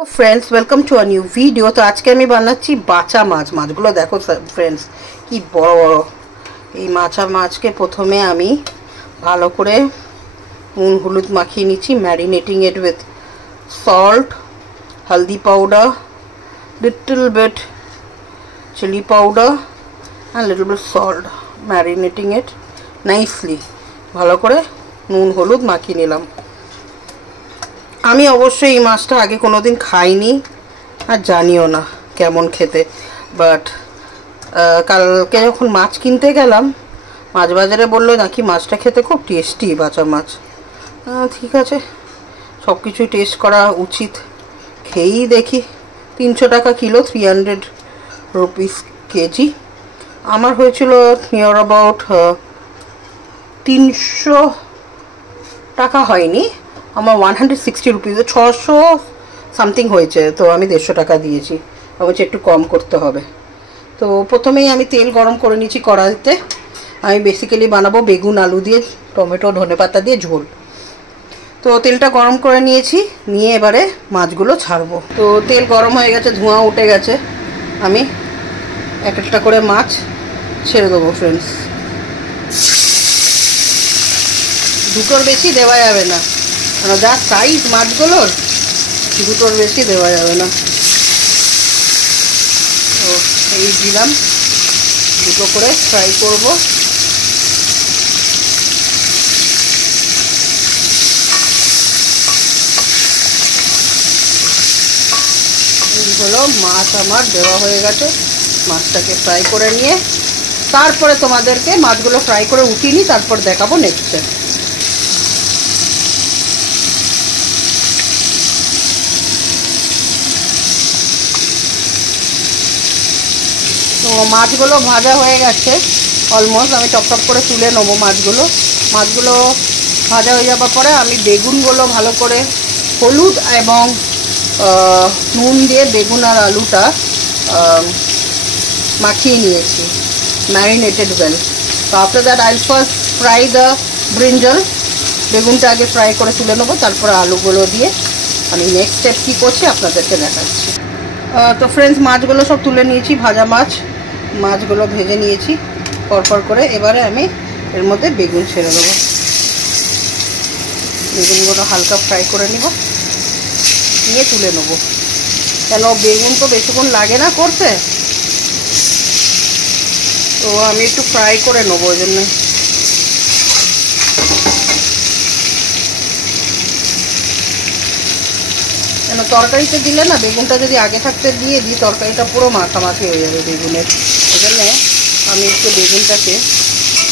Friends welcome to a new video. तो आज के আমি বানাচ্ছি বাচা মাছ। মাছগুলো দেখো फ्रेंड्स কি বড় বড়। এই মাছা মাছকে প্রথমে আমি ভালো করে নুন হলুদ মাখিয়ে নিচ্ছি, marinating it with salt, haldi powder, little bit chilli powder and little bit salt, marinating it nicely। ভালো করে নুন হলুদ মাখিয়ে নিলাম। আমি অবশ্যই এই মাছটা আগে কোনোদিন খাইনি আর জানিও না কেমন খেতে, বাট কালকে যখন মাছ কিনতে গেলাম মাছ বাজারে বললো নাকি মাছটা খেতে খুব টেস্টি, বাচা মাছ। ঠিক আছে, সব কিছুই টেস্ট করা উচিত, খেয়েই দেখি। 300 টাকা কিলো, 300 রুপিস কেজি। আমার হয়েছিল নিয়ার অ্যাবাউট 300 টাকা হয়নি, আমার 160 রুপিস, 600 সামথিং হয়েছে। তো আমি 150 টাকা দিয়েছি, ভাবছি একটু কম করতে হবে। তো প্রথমেই আমি তেল গরম করে নিয়েছি কড়াইতে। আমি বেসিক্যালি বানাবো বেগুন আলু দিয়ে, টমেটো ধনেপাতা দিয়ে ঝোল। তো তেলটা গরম করে নিয়েছি, নিয়ে এবারে মাছগুলো ছাড়বো। তো তেল গরম হয়ে গেছে, ধোঁয়া উঠে গেছে। আমি এক একটা করে মাছ ছেড়ে দেবো ফ্রেন্ডস। দুটোর বেশি দেওয়া যাবে না, কারণ যা সাইজ মাছগুলোর, দুটোর বেশি দেওয়া যাবে না। তো এই দিলাম, দুটো করে ফ্রাই করব। এইগুলো মাছ আমার দেওয়া হয়ে গেছে। মাছটাকে ফ্রাই করে নিয়ে তারপরে তোমাদেরকে মাছগুলো ফ্রাই করে উঠিয়ে নিই, তারপর দেখাবো নেক্সট স্টেপ। তো মাছগুলো ভাজা হয়ে গেছে অলমোস্ট, আমি টপ টপ করে তুলে নেবো মাছগুলো। মাছগুলো ভাজা হয়ে যাওয়ার পরে আমি বেগুনগুলো ভালো করে হলুদ এবং নুন দিয়ে বেগুন আর আলুটা মাখিয়ে নিয়েছি, ম্যারিনেটেড ওয়েল। তো after that I first fry the brinjal. বেগুনটা আগে ফ্রাই করে তুলে নেবো, তারপরে আলুগুলো দিয়ে আমি নেক্সট স্টেপ কী করছি আপনাদেরকে দেখাচ্ছি। তো ফ্রেন্ডস, মাছগুলো সব তুলে নিয়েছি, ভাজা মাছগুলো ভেজে নিয়েছি পরপর করে। এবারে আমি এর মধ্যে বেগুন ছেড়ে দেবো। বেগুনগুলো হালকা ফ্রাই করে নিব, নিয়ে তুলে নেবো। কেন বেগুন তো বেশিক্ষণ লাগে না করতে, তো আমি একটু ফ্রাই করে নেবো ওই জন্য। কেন তরকারিতে দিলে না, বেগুনটা যদি আগে থাকতে দিয়ে দিই তরকারিটা পুরো মাখামাখি হয়ে যাবে বেগুনের। ওই জন্যে আমি একটু বেগুনটাকে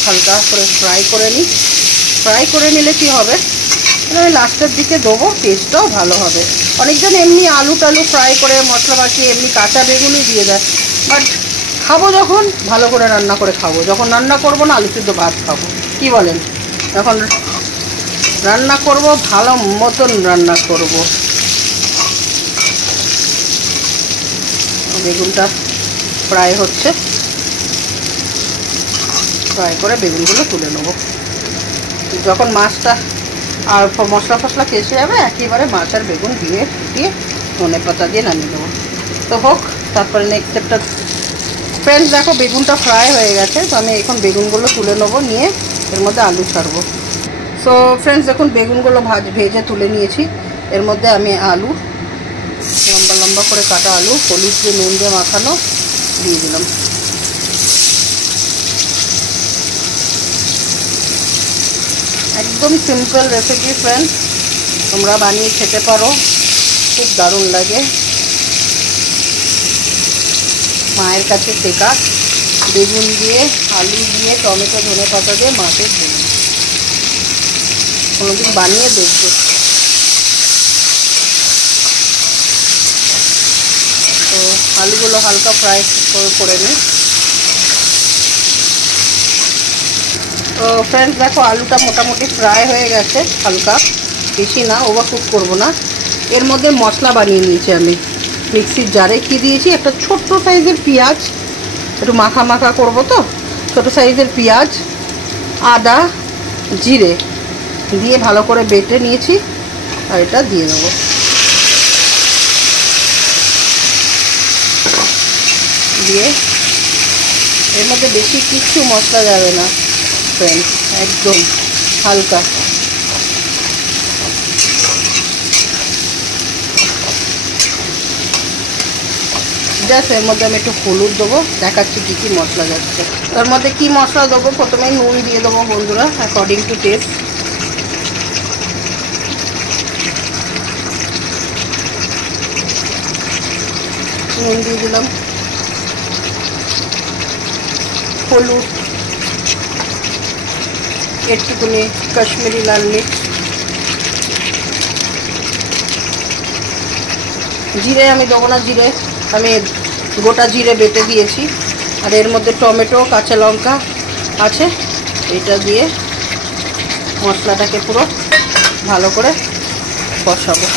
হালকা করে ফ্রাই করে নিই। ফ্রাই করে নিলে কী হবে, আমি লাস্টের দিকে দেবো, টেস্টটাও ভালো হবে। অনেকজন এমনি আলু টালু ফ্রাই করে মশলা মাখিয়ে এমনি কাঁচা বেগুনই দিয়ে দেয়, বাট খাবো যখন ভালো করে রান্না করে খাবো। যখন রান্না করবো না, আলু সিদ্ধ ভাত খাবো, কি বলেন? যখন রান্না করব ভালো মতন রান্না করব। বেগুনটা ফ্রাই হচ্ছে, ফ্রাই করে বেগুনগুলো তুলে নেবো। যখন মাছটা আর মশলা ফসলা কেসে যাবে, একেবারে মাছ আর বেগুন দিয়ে ফুটিয়ে ধনেপাতা দিয়ে নামিয়ে দেবো। তো হোক, তারপরে নেক্সট স্টেপটা। ফ্রেন্ডস দেখো, বেগুনটা ফ্রাই হয়ে গেছে। তো আমি এখন বেগুনগুলো তুলে নেবো, নিয়ে এর মধ্যে আলু ছাড়বো। সো ফ্রেন্ডস দেখুন, বেগুনগুলো ভেজে তুলে নিয়েছি। এর মধ্যে আমি আলু, লম্বা লম্বা করে কাটা আলু, হলুদ দিয়ে নুন দিয়ে মাখানো দিয়ে দিলাম। একদম সিম্পল রেসিপি ফ্রেন্ডস, তোমরা বানিয়ে খেতে পারো, খুব দারুণ লাগে। মায়ের কাছে শেখা বেগুন দিয়ে, আলু দিয়ে, টমেটো ধনেপাতা দিয়ে মাছের ঝোল। কোনোদিন বানিয়ে দেখবে। তো আলুগুলো হালকা ফ্রাই করে নিই। তো ফ্রেন্ডস দেখো, আলুটা মোটামুটি ফ্রাই হয়ে গেছে, হালকা, বেশি না, ওভার কুক করবো না। এর মধ্যে মশলা বানিয়ে নিয়েছি আমি মিক্সির জারে। কি দিয়েছি, একটা ছোট্ট সাইজের পেঁয়াজ, একটু মাখা মাখা করবো, তো ছোটো সাইজের পেঁয়াজ, আদা, জিরে দিয়ে ভালো করে বেটে নিয়েছি, আর এটা দিয়ে দেবো। দিয়ে এর মধ্যে বেশি কিছু মশলা যাবে না ফ্রেন্ডস, একদম হালকা। জাস্ট এর মধ্যে আমি একটু হলুদ দেবো, দেখাচ্ছি কী কী মশলা যাচ্ছে। এর মধ্যে কী মশলা দেবো, প্রথমে নুন দিয়ে দেবো বন্ধুরা, অ্যাকর্ডিং টু টেস্ট। নুন দিয়ে দিলাম, হলুদ, একটুখানি কাশ্মীরি লাল মির্চ, জিরে আমি দেবো না, জিরে আমি গোটা জিরে বেটে দিয়েছি। আর এর মধ্যে টমেটো, কাঁচা লঙ্কা আছে, এটা দিয়ে মশলাটাকে পুরো ভালো করে কষাবো।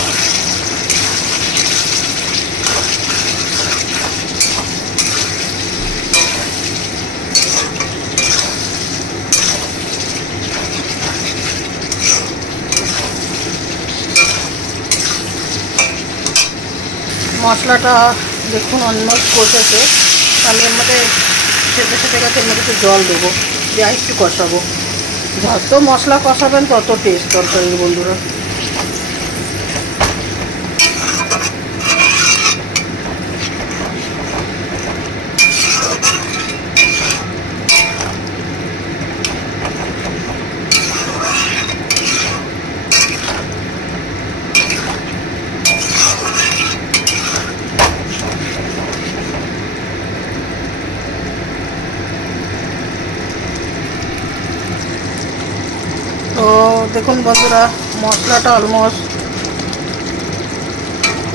মশলাটা দেখুন অলমোস্ট কষেছে, আমি এর মধ্যে সেটে গেছে, এর মধ্যে একটু জল দেবো, দিয়ে একটু কষাবো। যত মশলা কষাবেন তত টেস্ট তরকারির বন্ধুরা। তো দেখুন বন্ধুরা, মশলাটা অলমোস্ট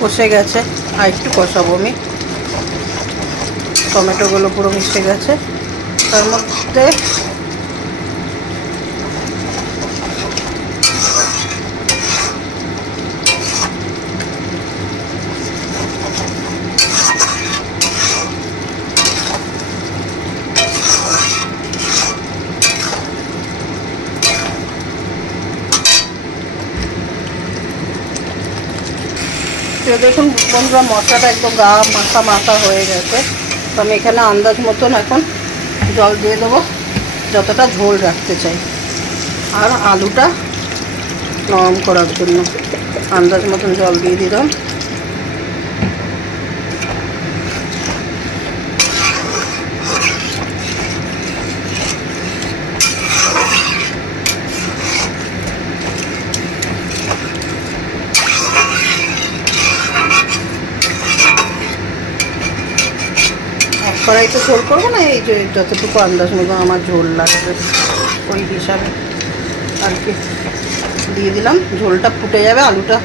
কষে গেছে, আর একটু কষাবো আমি। টমেটোগুলো পুরো মিশে গেছে, তার মধ্যে দেখুন বন্ধুরা মশলাটা একদম গা মাখা মাখা হয়ে গেছে। তো আমি এখানে আন্দাজ মতন এখন জল দিয়ে দেবো, যতটা ঝোল রাখতে চাই। আর আলুটা নরম করার জন্য আন্দাজ মতন জল দিয়ে দিলাম। কড়াইতে ঝোল করবো না, এই যে যতটুকু আন্দাজ মতো আমার ঝোল লাগবে ওই হিসাবে আর কি দিয়ে দিলাম। ঝোলটা ফুটে যাবে, আলুটা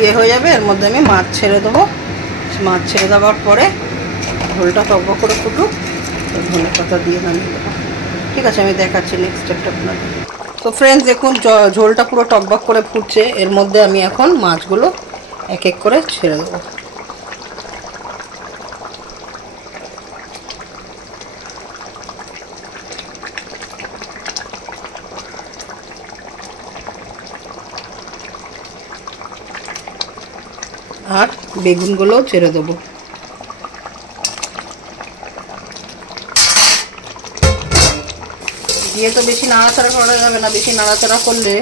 ইয়ে হয়ে যাবে, এর মধ্যে আমি মাছ ছেড়ে দেবো। মাছ ছেড়ে দেওয়ার পরে ঝোলটা টকবক করে ফুটুক, ধনে পাতা দিয়ে নামিয়ে দেবো। ঠিক আছে, আমি দেখাচ্ছি নেক্সট স্টেপটা আপনাদের। তো ফ্রেন্ডস দেখুন ঝোলটা পুরো টকবক করে ফুটছে, এর মধ্যে আমি এখন মাছগুলো এক এক করে ছেড়ে দেবো। আর বেগুনগুলোও ছেড়ে দেবো। দিয়ে তো বেশি নাড়াচাড়া করা যাবে না, বেশি নাড়াচাড়া করলে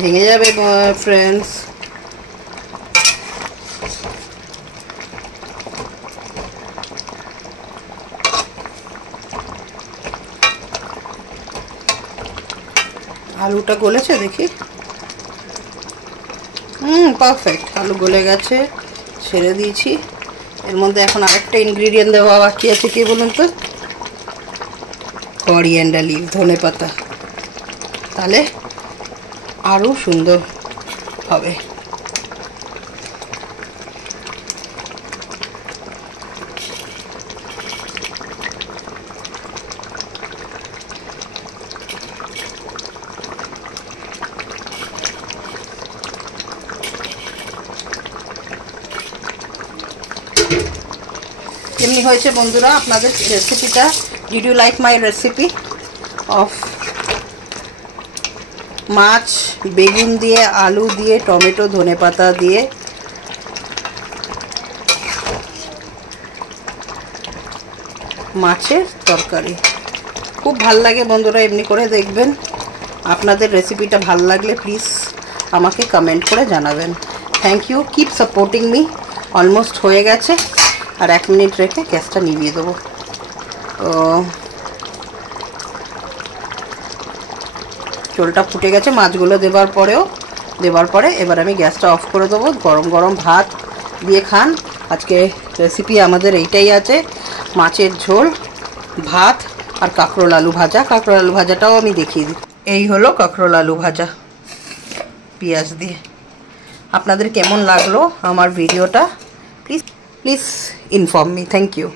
ভেঙে যাবে ফ্রেন্ডস। আলুটা গলেছে দেখি, পারফেক্ট, আলু গলে গেছে, ছেড়ে দিয়েছি। এর মধ্যে এখন আরেকটা ইনগ্রিডিয়েন্ট দেওয়া বাকি আছে, কি বলুন তো, করিয়েন্ডার লিভ, ধনে পাতা, তাহলে আরও সুন্দর হবে। এমনি হয়েছে বন্ধুরা আপনাদের রেসিপিটা। Did you like my recipe of মাছ বেগুন দিয়ে, আলু দিয়ে, টমেটো, ধনেপাতা দিয়ে মাছের তরকারি। খুব ভাল লাগে বন্ধুরা, এমনি করে দেখবেন। আপনাদের রেসিপিটা ভাল লাগলে প্লিজ আমাকে কমেন্ট করে জানাবেন। Thank you, keep supporting me. Almost হয়ে গেছে, আর 1 মিনিট রেখে গ্যাসটা নিভিয়ে দেবো। তো ঝোলটা ফুটে গেছে মাছগুলো দেওয়ার পরে এবার আমি গ্যাসটা অফ করে দেবো। গরম গরম ভাত দিয়ে খান। আজকে রেসিপি আমাদের এইটাই আছে, মাছের ঝোল, ভাত আর কাঁকরোল আলু ভাজা। কাঁকরোল আলু ভাজাটাও আমি দেখিয়ে দিই। এই হলো কাঁকরোল আলু ভাজা পেঁয়াজ দিয়ে। আপনাদের কেমন লাগলো আমার ভিডিওটা please inform me. Thank you.